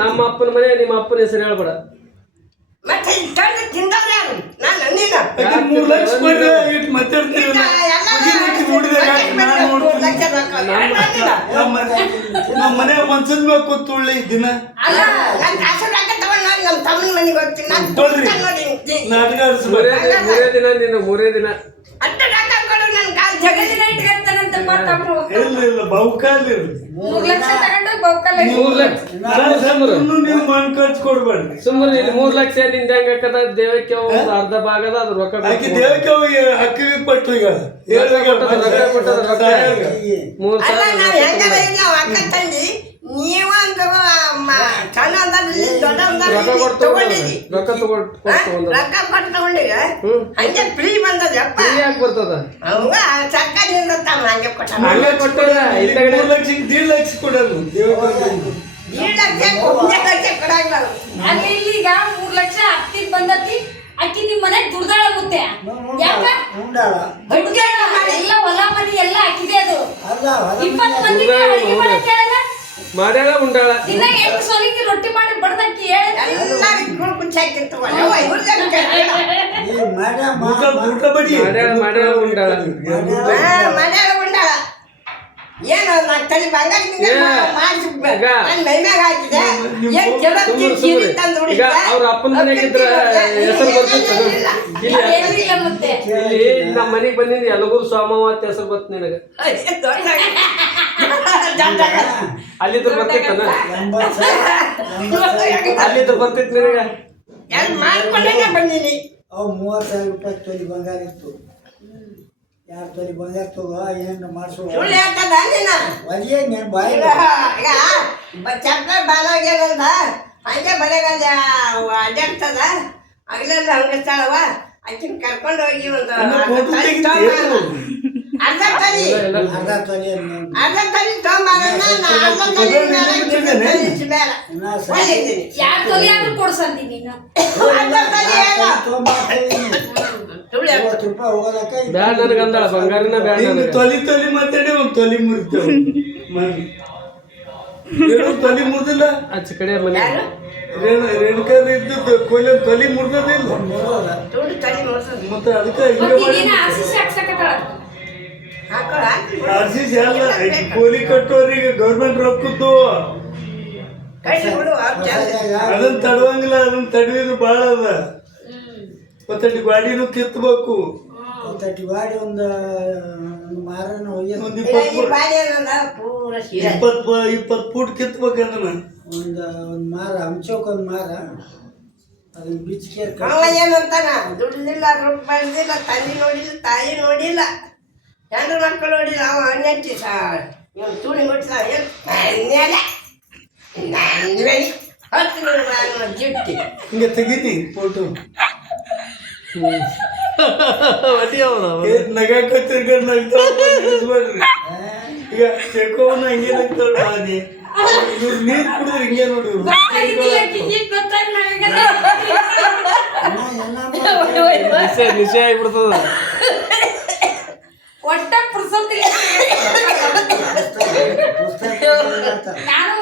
ನಿಮ್ಮ ಅಪ್ಪನ ಮನೆ ನಿಮ್ಮ ಅಪ್ಪನ ಹೆಸರು ಹೇಳ್ಬೇಡ. ನಮ್ಮ ಮನೆ ಮನ್ಸದ ಮ್ಯಾಗ ಕೂತುಳ್ಳಿ ದಿನ. ತಮ್ಮನ ಮನೆಗೆ ಹೋಗ್ತೀನಿ. ನಾಟಕ ಮೂರೇ ದಿನ ನಿನ್ನ ಮೂರೇ ದಿನ. ಕಾಲು ಜಗದಿನ ಇಟ್ಕೊಂತಾನಂತ ತಮ್ಮ ಇಲ್ಲ. ಇಲ್ಲ ಬೌಕಾಲ್ ಇರ್ಲಿ ಮೂರ್ ಲಕ್ಷ ತಗೊಂಡು ಮೂರ್ ಲಕ್ಷ. ನಾನು ನೀವು ಮಣ್ಣು ಖರ್ಚು ಕೊಡ್ಬೇಡ್ರಿ ಸುಮ್ಮನೆ ಇಲ್ಲಿ ಮೂರ್ ಲಕ್ಷ ನಿಂದ ಹೆಂಗ ಹಾಕದ? ದೇವಕ್ಕೆ ಒಂದು ಅರ್ಧ ಭಾಗದ ಅದು ರೊಕ್ಕ ಹಾಕಿ ದೇವಕ್ಕೆ ಹೋಗಿ ಹಕ್ಕಿಗೆ ಕೊಟ್ಟು ಈಗ. ರೊಕ್ಕ ಕೊಟ್ಟದ, ರೊಕ್ಕ ಕೊಟ್ಟದ, ರೊಕ್ಕ. ಮೂರ್ ಅಲ್ಲ ಸಾವಿರ ನಾವು ರೊಕ್ಕ ಇಲ್ಲ ಅಕ್ಕ ತಂಗಿ. ನೀವಂತ ಸಣ್ಣ ಅಂದಲ್ಲಿ ದೊಡ್ಡ ತಗೊಂಡಿದ್ದಿ ರೊಕ್ಕ ತಗೊಂಡು ರೊಕ್ಕ ಕೊಟ್ಟು ತಗೊಂಡಿಗ? ಹಂಗೆ ಫ್ರೀ ಬಂದದ ಫ್ರೀ ಯಾಕೆ ಬರ್ತದ? ಅವಾಗ ಸರ್ಕಾರದಿಂದ ಹಂಗೆ ಕೊಟ್ಟ ಹಂಗೆ ಕೊಟ್ಟದ? ಲಕ್ಷ ದೀಡ್ ಲಕ್ಷ ಕೊಡೋದು. ಏಳು ಲಕ್ಷ ಒಂದೇ ಲಕ್ಷ ಕೊಡಂಗಿಲ್ಲ. ಅಲ್ಲಿ ಇಲ್ಲಿ ಈಗ ಮೂರ್ ಲಕ್ಷ ಹತ್ತಿದ್ ಬಂದತಿ. ಅಕ್ಕಿ ನಿಮ್ ಮನೆ ದುಡ್ದಾಳ ಮುತ್ತೆ. ಯಾಕ? ಎಲ್ಲ ಹೊಲ ಮನಿ ಎಲ್ಲ ಅಕ್ಕಿದೆ ಅದು. ಅಲ್ಲ ಮಾಡ್ಯಾಳ ಉಂಡಾಳ? ದಿನ ಎಂಟು ಸೊಲಿಗೆ ರೊಟ್ಟಿ ಮಾಡಿ ಬಡ್ದಕ್ಕಿ ಮಾಡ್ಯಾಳ ಮಾಡ್ಯಾಳ ಉಂಡಾಳ. ಏನು ನಾ ತಲೆ ಬಂಗಾರ ಏ, ಮಾಡಿಸಿ ಈಗ. ನನ್ನ ಮೈಮ್ಯಾಗ ಹಾಕಿದೆ. ಏನ್ ತಂದು ಅವ್ರ ಅಪ್ಪನ ಮನೆಗಿದ್ರ ಹೆಸರು ಬರ್ತ ಇಲ್ಲಿ ನಮ್ಮ ಮನೆಗೆ ಬಂದಿದ್ದು ಯಲಗೂರು ಸೋಮವ ಅಂತ ಹೆಸರು ಬತ್ತು ನಿನಗೆ. ಬರ್ತಿತ್ತನ? ಬರ್ತಿತ್ತು ನಿನಗೆ? ಮಾಡ್ಕೊಂಡೇ ಬಂದೀನಿ. ಅವು ಮೂವತ್ತು ಸಾವಿರ ರೂಪಾಯಿ ತೊಲಿ ಬಂಗಾರ ಇತ್ತು. ಯಾರು ತಲೆ ಬಂಗಾರ ತಗೋ ಏನು ಮಾಡಿಸೋ ಸುಳ್ಳು ಹೇಳ್ತದ ನೀನ? ಒಲಿಯೇ ನೀನು ಬಾಯಿ ಈಗ ಈಗ ಚಪ್ಪ ಬಾಲಾಗ್ಯಾನಂದ ಹಂಗೆ ಬರೆಗಂದ ಅಡ್ಡಾಡ್ತದ ಹಗಲೆಲ್ಲ ಹಂಗಸ್ತಾಳವ ಆಕಿನ ಕರ್ಕೊಂಡು ಹೋಗಿ ಒಂದು ಅರ್ಧ ತಲಿ ಅರ್ಧ ತಲಿ ಅರ್ಧ ತೊಲಿ ಏನು ಅರ್ಧ ತಲಿ ತಗೊಂಬಾರಣ್ಣ, ನಾ ಅರ್ಧ ತಲಿ. ಯಾರ್ ಆದ್ರೂ ಅರ್ಧ ಹೇಳು. ಐವತ್ತು ರೂಪಾಯಿ ಹೋಗಲಕ್ಕ ಬ್ಯಾಡ ನನಗೆ ಅಂದಾಳ ಬಂಗಾರನ ಬ್ಯಾಡ ನನಗೆ. ತೊಲಿ ತೊಲಿ ಮಾತಾಡಿ ಒಂದು ತೊಲಿ ಮುರಿತೇವೆ ಏನು ತೊಲಿ ಮುರಿದಿಲ್ಲ? ಆಚೆ ಕಡೆ ಮನೆ. ಯಾರು? ರೇಣು ರೇಣುಕಾದ ಇದ್ದು ಕೊಲೆ ತೊಲಿ ಮುರಿದಿಲ್ಲ ಸುಳ್ಳು ತಲಿ ಮುರ್ಸೋದು. ಮತ್ತೆ ಅದಕ್ಕೆ ಹಿಂಗೆ ಮತ್ತ್ ಮಾಡಿ ಈಗೇನ ಆರ್ಸಿಸಿ ಹಾಕ್ಸಕತ್ತಾಳ? ಹಾಕೋ, ಹಾಕ್ಲಿ ಬಿಡು. ಆರ್ ಸಿ ಸಿ ಅಲ್ಲ ಈ ಕೂಲಿ ಕಟ್ಟೋರಿಗೆ ಗೌರ್ಮೆಂಟ್ ರೊಕ್ಕದ್ದು ಕಳ್ಸಿ ಬಿಡು, ಅವ್ರ್ ಅದನ್ನ ತಡವಂಗಿಲ್ಲ ಅದನ್ನ ತಡವಿದ್ರು ಭಾಳ ಅದ. ಮತ್ತೆ ಗಾಡಿನೂ ಕಿತ್ತಬೇಕು ಒಂದಟ್ಟಿ ಬಾಡಿ ಒಂದು ಒಂದು ಮಾರನ ಒಯ್ಯೋದು ಒಂದ್ ಇಪ್ಪತ್ತು ಇಪ್ಪತ್ತು ಸೀರೆ. ಫೂಟ್ ಕಿತ್ಬೇಕು ಅದನ್ನ. ಒಂದು ಒಂದು ಮಾರ ಹಂಚೋಕ್ ಒಂದು ಮಾರ. ಅದನ್ನ ಬಿಚ್ಚಿಗೆ ಅವ ಏನಂತಾನ? ದುಡ್ಡಿಲ್ಲ ರೊಕ್ಕ ಬೆಳೆದಿಲ್ಲ ತಂದೆ ನೋಡಿಲ್ಲ ತಾಯಿ ನೋಡಿಲ್ಲ. ಹೆಂಡ್ರು ಮಕ್ಕಳು ನೋಡಿಲ್ಲ ಅವ ಹಣ್ಣೆಟ್ಟಿ ಸಾ. ಇವನು ತುಣಿ ಕೊಟ್ಟಿಲ್ಲ ಏನು ಹತ್ತು ನೂರು ಜಿಟ್ಟಿ ಹಿಂಗೆ ತೆಗೀನಿ ಫೋಟೋ ನಗಾಕತ್ತಿರ್ಗ ನಗ್ತಾವ್ರಿ ಈಗ ಚೆಕ್ಕೋವನ್ನ ಹಿಂಗೆ ನಗ್ತಾಳ ಆನೆ ಇವ್ರು ನೀರ್ ಕುಡಿದ್ರೆ ಹಿಂಗೆ ನೋಡಿ ಇವ್ರು. ಗೊತ್ತಾಗಿದ್ದಿಲ್ಲ ಆಕಿಗೆ, ಗೊತ್ತಾಗ್ ನನಗದ. ನಿಶ್ಚಯ ನಿಶ್ಚಯ ಆಗ್ಬಿಡ್ತದ. ಒಟ್ಟ ನಾನು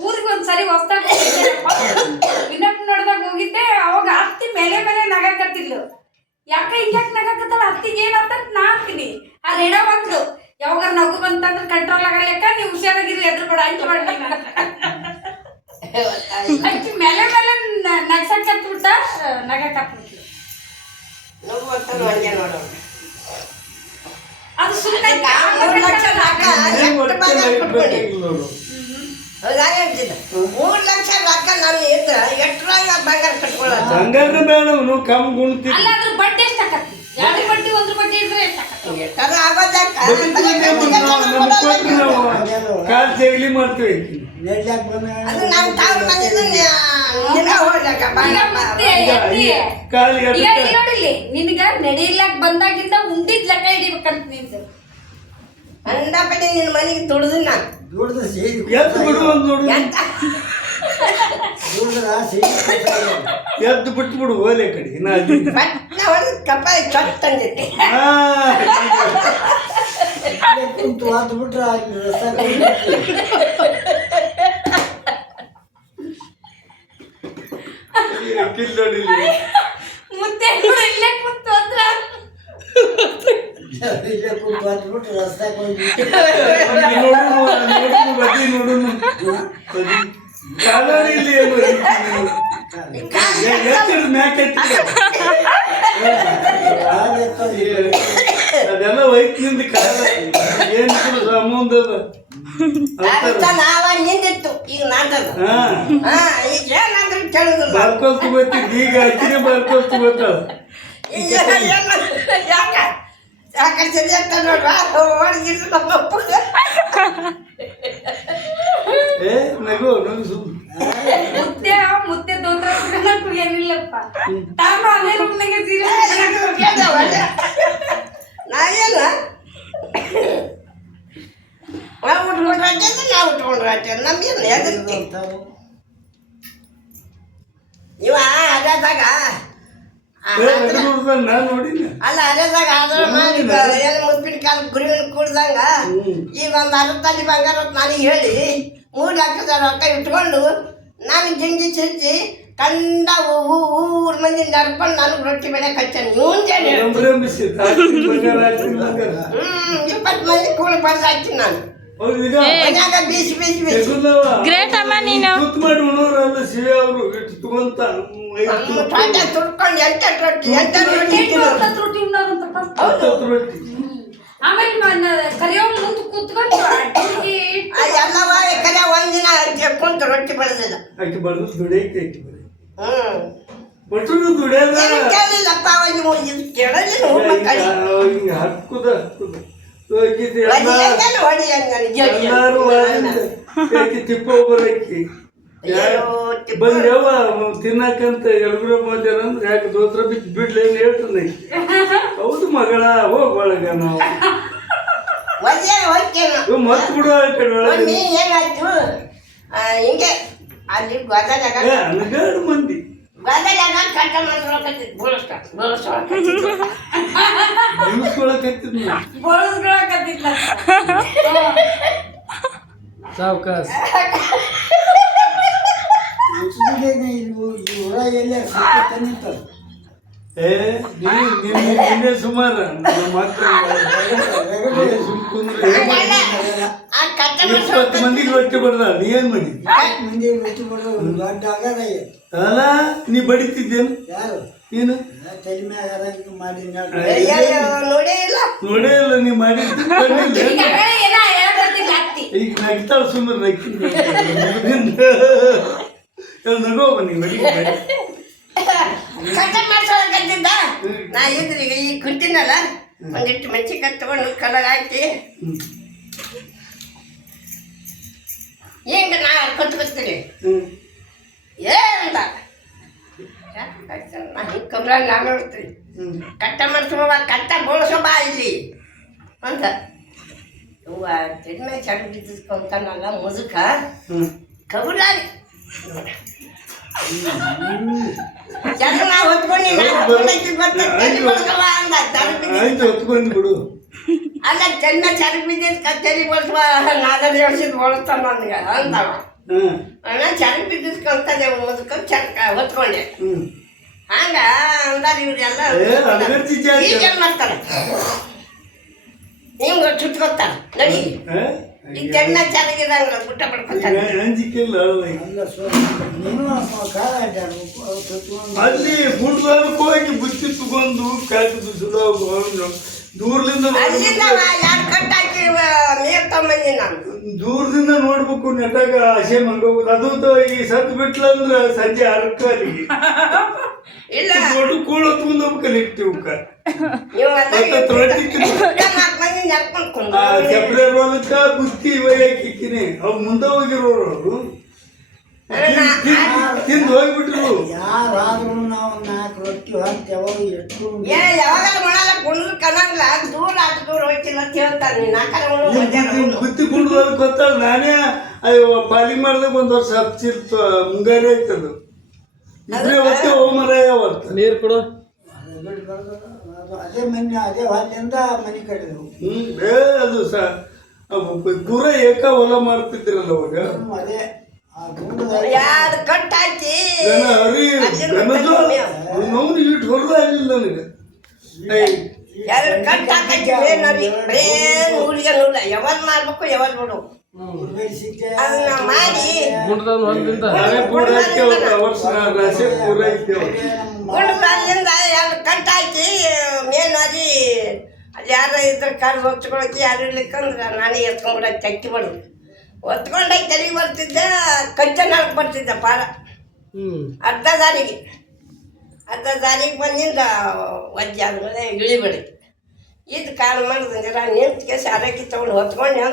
ಊರಿಗೆ ಒಂದ್ಸರಿ ಹೊಸ್ತಾಗ ನೋಡ್ದಾಗ ಹೋಗಿದ್ದೆ ಅವಾಗ ಅತ್ತಿ ಮೇಲೆ ಮೇಲೆ ನಗಾಕತ್ತಿದ್ಲು ಯಾಕ ಹಿಂಗ್ಯಾಕ್ ನಗಾಕತ್ತಲ್ಲ? ಅತ್ತಿಗೆ ಏನಂತ ನಾ ಅಂತೀನಿ ಆ ರೇಡ ಬಂದ್ಲು ಯಾವಾಗ ನಗು ಬಂತಂದ್ರೆ ಕಂಟ್ರೋಲ್ ಆಗಲಿಕ್ಕ ನೀವು ಹುಷಾರಾಗಿರಿ ಎದ್ರು ಬೇಡ ಅಂತ. ಮಾಡಿ ಅಕ್ಕಿ ಮೇಲೆ ಮೇಲೆ ನೋವು ಅಂತಾನು ಹಂಗೆ ನೋಡೋಣ ಅದು ಸುಮ್ಮನೆ ಮೂರು ಲಕ್ಷ ರೊಕ್ಕ ನಾನು ಇದ್ರೆ ಎಷ್ಟರಾಗ ಬಂಗಾರ ಕಟ್ಕೊಳ್ಳೋದು? ಬಂಗಾರ ಬೇಡ ಅವನು ಕಮ್ ಗುಣ್ತಿ. ಅಲ್ಲ ಅದ್ರ ಬಡ್ಡಿ ಎಷ್ಟು ಎರಡು ಇದ್ರೆ ಎಷ್ಟು ಆಗೋದಕ್ಕ ಕಾಲ್ ಮಾಡ್ತೀವಿ. ಅದು ನಾನು ತಾವು ನಿನ್ನ ಹೋಗ್ಲಕ್ಕ ನೋಡಿಲ್ಲಿ ನಿನಗ ನಡಿಲಾಕ್ ಬಂದಾಗಿಂದ ಉಂಡಿದ್ ಲೆಕ್ಕ ಹಿಡಿಬೇಕಂತ ನಿಂದು ಅಂದಾಪಟ್ಟಿ ನಿನ್ನ ಮನೆಗೆ ದುಡ್ದು ನಾನು. ದುಡ್ದು ಸೇರಿ ಎದ್ದು ಬಿಡು ಅಂತ ನೋಡು. ಎಂತ? ಸೇರಿ ಎದ್ದು ಬಿಟ್ಟು ಬಿಡು ಬಿಟ್ಬಿಡು ಓಲೆ ಕಡೆ ಇನ್ನ ಅಲ್ಲಿ. ಕಪಾಯಿ ಚೊಟ್ ತಂದಿದ್ದೆ ಆ, ಇಲ್ಲೇ ಕುಂತು ಅದು ಬಿಟ್ರೆ ಅಲ್ಲಿ ಕೊಡ್ಬೇಕು. ಕಿಲ್ ನೋಡಿ ಮುತ್ತೆ ಇಲ್ಲೇ ಕುಂತು ಹತ್ರ ಇಲ್ಲೇ ಕುಂತು ರಸ್ತೆ ಅದೆಲ್ಲ ವೈದ್ಯದಿಂದ ಕಾಲ ಏನ್ ಸಂಬಂಧ ನಿಂದಿತ್ತು ಈಗ ನಾಟದ ಬರ್ಕೊಳ್ತು ಹಾ ಈಗ ತಗೋತಾಳ ಈಗ ಏನು ಯಾಕ ಯಾಕೆ ಸರಿ ಅಂತ ನೋಡ್ವಾ ಹೊಡೆದಿದ್ದು ನಮ್ಮ ಅಪ್ಪಗ ಏ ನಗು ನಗು ಸುಮ್ಮನೆ ಮುತ್ತೆ ಮುತ್ತೆ ದೋತ್ರ ಹಾಕ್ಬೇಕು ಏನಿಲ್ಲಪ್ಪ ತಾಮ ಅಲ್ಲೇ ರೂಮ್ನಾಗೆ ಸೀರೆ ನಾ ಏನು ನಾವು ಉಟ್ಕೊಂಡ್ರೆ ನಾವು ಉಟ್ಕೊಂಡ್ರೆ ನಮ್ಗೇನು ಹೆದರ್ತಿ ಇವ ಅದಾಗ ನಾನು ನೋಡಿನ ಅಲ್ಲ ಅದಾಗ ಆದ್ರ ಮಾಡಿ ಏನು ಮುದ್ದಿನ ಕಾಲ ಗುರುವಿನ ಕೂಡ್ದಂಗ ಈ ಒಂದು ಅರ್ಧ ತಲೆ ಬಂಗಾರ ನಾನು ನನಗೆ ಹೇಳಿ ಮೂರು ಲಕ್ಷದ ರೊಕ್ಕ ಇಟ್ಕೊಂಡು ನಾನು ಜಿಂಗಿ ಚಿರ್ಚಿ ಕಂಡ ಊರ್ ಮಂದಿ ನಡ್ಕೊಂಡು ನನಗೆ ರೊಟ್ಟಿ ಬೆಳೆ ಕಚ್ಚನ್. ಮುಂಜಾನೆ ಹ್ಮ್ ಇಪ್ಪತ್ತು ಮಂದಿ ಕೂಡ ಬರ್ದು ಹಾಕ್ತೀನಿ ನಾನು. ಮನ್ಯಾಗ ಬೀಸಿ ಬೀಸಿ ಬೀಸಿ. ತೆಗುದವ. ಅಮ್ಮ ನೀನು. ಮಾಡಿ ಉಣೋರಲ್ಲ ಅವರು ಇಟ್ಟು ತೊಂಡೆ ತುಡ್ಕೊಂಡು ಎಂಟ ರೊಟ್ಟಿ ಎಂತ ರೊಟ್ಟಿ. ಹತ್ತತ್ತು ರೊಟ್ಟಿ ಹತ್ತತ್ತು ರೊಟ್ಟಿ ಆಮೇಲೆ ಮನ್ನ ಕರಿಯೋ ಮುಂದೆ ಕೂತ್ಕೊಂಡು ಎಲ್ಲವ ಕಡೆ ಒಂದಿನ ಕುಂತು ರೊಟ್ಟಿ ಬೆಳೆದಿಲ್ಲ ಆಕೆ ಬಡದು ದುಡಿಯಕ್ಕೆ ಆಕೆ ಬರೀ ಹ್ಮ್. ಒಟ್ಟು ದುಡಿಯಲ್ಲ ಕೇಳಿಲ್ಲಪ್ಪ ಅವಾಗ ಇದು ಕೇಳಲಿಲ್ಲ ಮಕ್ಕಳಿಗೆ ಹಿಂಗೆ ಹಕ್ಕುದ ಹಕ್ಕುದ ಹೋಗಿದ್ದು ಎಲ್ಲ ಹೊಡಿಯಂಗನ ಹೊಡಿಯಂಗನ ಜಡಿ ಎಲ್ಲಾರು ಆಕೆ ತಿಪ್ಪ ಬರಕ್ಕೆ ಬಂದ್ಯಾವ ತಿನ್ನಕಂತ ಎಲ್ಗುರ ಬಂದ್ಯಾರ ಅಂದ್ರೆ ಯಾಕೆ ದೋತ್ರ ಬಿಡ್ಲಿ ಬಿಡ್ಲೇನು ಹೇಳ್ತಾನೆ. ಹೌದು ಮಗಳ ಹೋಗ ಒಳಗ ನಾವು. ಮತ್ ಬಿಡು ಹಿಂಗೆ ಅಲ್ಲಿ ಅನಗಾಡು ಮಂದಿ. ಗದಲಾಗ ಈ ಏ ನಿನ್ನೆ ನಿನ್ನೆ ಸುಮಾರ. ಇಪ್ಪತ್ತು ಮಂದಿಗೆ ರೊಟ್ಟಿ ಬಡ್ದ ನೀ ಏನ್ ಮಾಡಿ ಮಂದಿ ಬಿಟ್ಟು ಬಿಡೋ ದೊಡ್ಡ ಆಗದ ಅಲ್ಲ ನೀ ಬಡಿತಿದ್ದೇನು? ಯಾರು? ನೀನು ತಲೆ ಮ್ಯಾಗ ಮಾಡಿ ನೋಡೇ ಇಲ್ಲ? ನೋಡೇ ಇಲ್ಲ ನೀ ಮಾಡಿ. ಈಗ ನಗ್ತಾಳ ಸುಮ್ಮನೆ ನಕ್ಕಿ ನಗೋ ಬನ್ನಿ. ಕಟ್ಟ ಮಾಡ್ಕೊಳಕತ್ತಿದ್ದ ನಾ ಇದ್ರಿ ಈಗ ಈಗ ಕುಂತಿನಲ್ಲ ಒಂದಿಟ್ಟು ಮೆಣಸಿನ್ಕಾಯಿ ತಗೊಂಡು ಕಲರ್ ಹಾಕಿ. ಹಿಂಗ ನಾ ಕೊತ್ಕೊತೀನಿ ಅಂತ. ಏನಂದ ನಾ ಹಿಂಗೆ ಕಬ್ರ ನಾನು ನೋಡ್ತೀನಿ. ಕಟ್ಟ ಮಾಡ್ಸೋಬ ಕಟ್ಟ ಬೋಳ್ಸೋಬ ಬಾ ಇಲ್ಲಿ. ಅಂತ. ಹೂವ ತಿನ್ಮೆ ಚಡ ಬಿದ್ದಿಸ್ಕೊಂತಾನಲ್ಲ ಮುದುಕ. ಹ್ಮ್. ಆಯ್ತು. ಹೊತ್ಕೊಂಡು ಬಿಡು. ಅಲ್ಲ ಚೆನ್ನ ಚಡ ಬಿದ್ದಿದ್ ಕಚೇರಿ ಬಳಸುವ ನಾಗರ ಹೇಳ್ಸಿದ್ ಬಳಸ್ತಾನ ನನಗೆ ಅಂದವ. ಅಣ್ಣ ಚಡ ಬಿದ್ದಿದ್ ಕಲ್ತದೆ ಮುದುಕ ಚರಕ ಹೊತ್ಕೊಂಡೆ. ಹಂಗ ಅಂದಾರ ಇವ್ರೆಲ್ಲ ಮಾಡ್ತಾರ? ಹಿಂಗ ಚುಟ್ಕೊತಾರ ನಡಿ? ಈ ಚೆನ್ನ ಚೆನ್ನಾಗಿದಂಗ ಗುಟ್ಟ ಪಡ್ಕೊತಾರ ಅಂಜಿಕಿಲ್ಲ ಅಲ್ಲ ಹೋಗಿ ಬುತ್ತಿ ತಗೊಂಡು ಕಾಕಿದ್ದು ಸುಧಾವು ದೂರದಿಂದ ಅಲ್ಲಿಂದ ನೋಡ್ಬೇಕು ಯಾರು ಕಟ್ಟಾಕಿ ನೀರ್ ತಗೊಂಬಂದಿ ನಾನು? ದೂರದಿಂದ ನೋಡ್ಬೇಕು ನೆಟ್ಟಾಗ ಆಸೆ ಮಂಗೋಗುದು ಅದು ಈ ಸತ್ ಬಿಟ್ಲಂದ್ರ ಸಂಜೆ ಅರ್ಕಾಲಿ ಇಲ್ಲ. ದೊಡ್ಡ ಕೂಳ ತುಂಬ ಇಟ್ಟಿವ್ಕ ನೀವು ಆ ಚಪ್ರೆ ಹೊಲಕ್ಕ ಬುತ್ತಿ ಒಯ್ಯಾಕಿಕ್ಕಿನಿ ಅವ್ರು ಮುಂದೆ ಹೋಗಿರೋರು. ಅವರು ತಿಂದು ಹೋಗ್ಬಿಟ್ರು. ಯಾರಾದ್ರೂ ನಾವು ನಾಲ್ಕು ರೊಟ್ಟಿ ಹಾಕ್ತೇವ ಎಷ್ಟು. ಬುತ್ತಿ ಕುಡ್ದು ಗೊತ್ತಾಳ ನಾನೇ. ಅಯ್ಯೋ ಪಾಲಿ ಮಾಡ್ದಾಗ ಒಂದು ವರ್ಷ ಹಚ್ಚಿರ್ತ ಮುಂಗಾರಿ ಆಯ್ತದು. ಇದ್ರೆ ಹೊತ್ತೆ ಹೋಮರಾಯ ನೀರು ನೀರ್ ಕೊಡು. ಅದು ಅದೇ ಮನೆ ಅದೇ ಹೊಲದಿಂದ ಮನೆ ಕಟ್ಟಿದೆವು ಏ ಅದು ಸ ದೂರ ಏಕ ಹೊಲ ಮಾಡ್ತಿದ್ರಲ್ಲ ಅವಾಗ? ಅದೇ. ಆ ಗುಂಡದ ಯಾರು ಕಟ್ ಹಾಕಿ ದನ ಹರಿ ಅಲ್ಲಿಂದ ದನದು ತಂದು ಅವ್ನು ಇಟ್ಟು ಆಗಿಲ್ಲ ನನಗೆ. ಏಯ್. ಎರಡು ಕಟ್ ಹಾಕಿ ಬೇನರಿ ಬರೇ ಯಾವಾಗ ಮಾಡ್ಬೇಕು ಯಾವಾಗ ಬಿಡ್ಬೇಕು ಅದನ್ನ ಮಾಡಿ. ಗುಂಡದ ಹೊರದಿಂದ ನಾವೇ ಪೂರ ಹಾಕ್ತೇವ ವರ್ಷ ರಾಶಿ ಪೂರ ಹಾಕ್ತೇವ ಗುಂಡದಿಂದ ಎರಡು ಕಟ್ ಹಾಕಿ ಅಲ್ಲಿ ಯಾರ ಇದ್ರ ಕಾಲು ಹೊಚ್ಕೊಳಕ್ಕೆ ಯಾರು ಇರ್ಲಿಕ್ಕಂದ್ರೆ ನಾನೇ ಎತ್ಕೊಂಡ್ಬಿಡ ಚಕ್ಕಿ ಬಡದು. ಹೊತ್ಕೊಂಡಾಗ ತಲೆಗೆ ಬರ್ತಿದ್ದೆ ಕಚ್ಚ ನಾಲ್ಕು ಬರ್ತಿದ್ದೆ ಪಾರ. ಅರ್ಧ ದಾರಿಗೆ. ಅರ್ಧ ದಾರಿಗೆ ಬಂದಿಂದ ವಜ್ಜೆ ಆದ್ಮೇಲೆ ಇಳಿಬಿಡಿ ಇದು ಕಾಲು ಮಾಡಿದ್ರೆ ನಿಂತು ಕೇಸಿ ಸಾರಕ್ಕಿ ತೊಗೊಂಡು ಹೊತ್ಕೊಂಡು